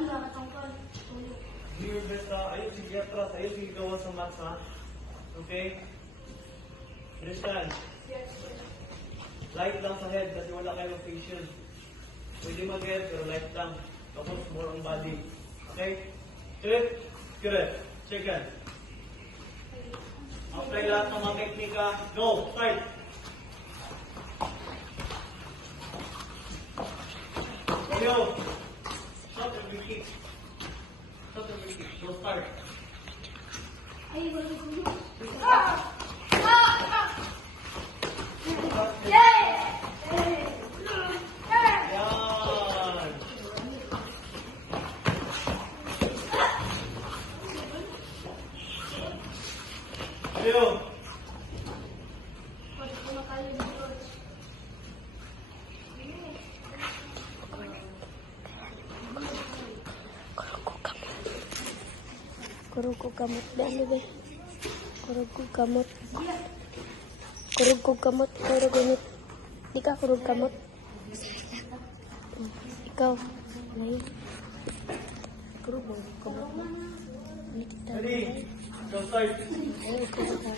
Do your best ha. Ayun, sige atras. Ayun, sige gawa sa maths ha. Okay? Understand? Light lang sa head kasi wala kayong facial. Pwede mag-head pero light lang. Tapos more on body. Okay? Trip. Correct. Second. Apply lahat ng mga teknika. Go. Start. Go. Stop and repeat. Stop and repeat. Go start. Yan. Go. Kurog ko kamot, bali ba? Kurog ko kamot. Kurog ko kamot, kurog gunit. Di ka kurog kamot. Ikaw, may. Kurog mo kamot mo. Hindi kita. Ready? Go start. Ayaw ko ka.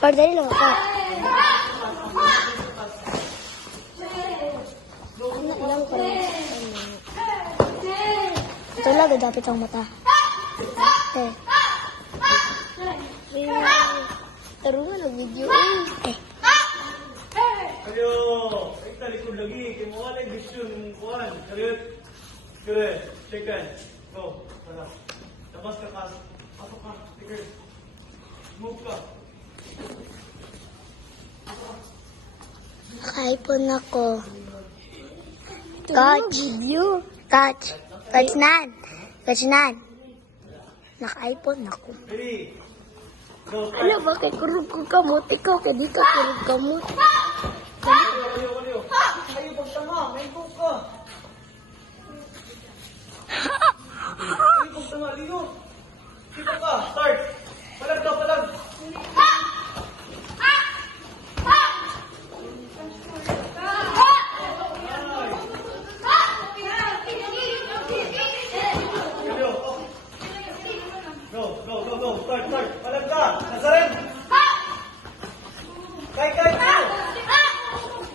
Pardali lang ako. Ano lang ko lang. Ito lang, dapit ang mata. Tarungan ang video. Ayo, ay talikod lagi. Kaya mo wala yung vision ng kuhan. Correct. Correct. Second. Go. Tara. Labas ka kas. Pasok ka. Tigil. Move ka. Naka-iPhone ako. Touch. Touch. Touch nan. Touch nan. Naka-iPhone ako. Ready? Go. Ano ba kay kurug ko kamot? Ikaw kay di ka kurug kamot. Kaliyo. Ayaw pagtama. May book ka. Ayaw pagtama. Liyo. Dito ka. Start. Palag ka. Palag. Kaliyo. Go. Start. Palag ka. Nazarin. Kay.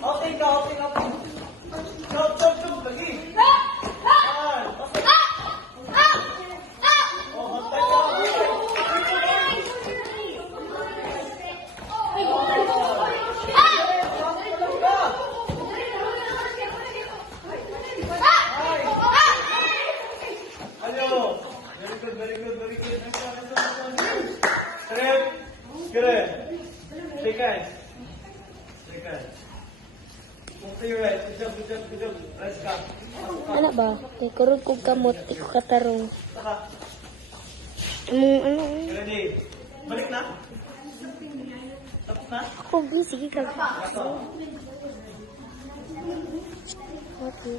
Okay ka. Jump. Lagi. Yan. Pasok. Oh, hantay ka. Hello. Very good. Next one. Correct. Second. Move to your right. Good job. Rest ka. Ano ba? Kay kurug ko kamot. Ikaw katarong. Saka. Ano? Ready? Balik na? Tapos na? Ako busy ka. Ito. Okay.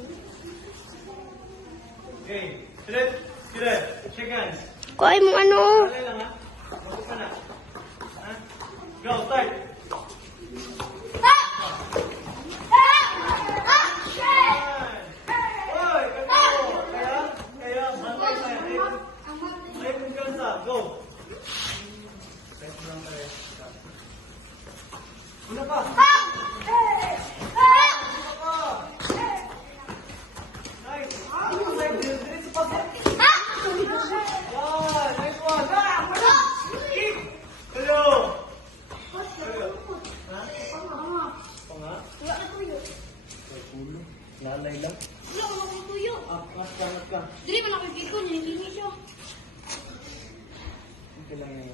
Okay. Correct. Second. Kuhay mo ano? Dali lang ha. Mabuk ka na. Ha? Go, start. Hoy, kagawa. Kaya, bantay tayo. Ay, kumpiyansa. Go. Rest lang tayo. Una pa. Nice. Diretso pa. Yan. Nice one. Kick. Hello. Ha? Panga? Lalay lang. Wala ko nakutuyo. Mas ka. Dili man ako ikon, hindi siya. Okay lang yan.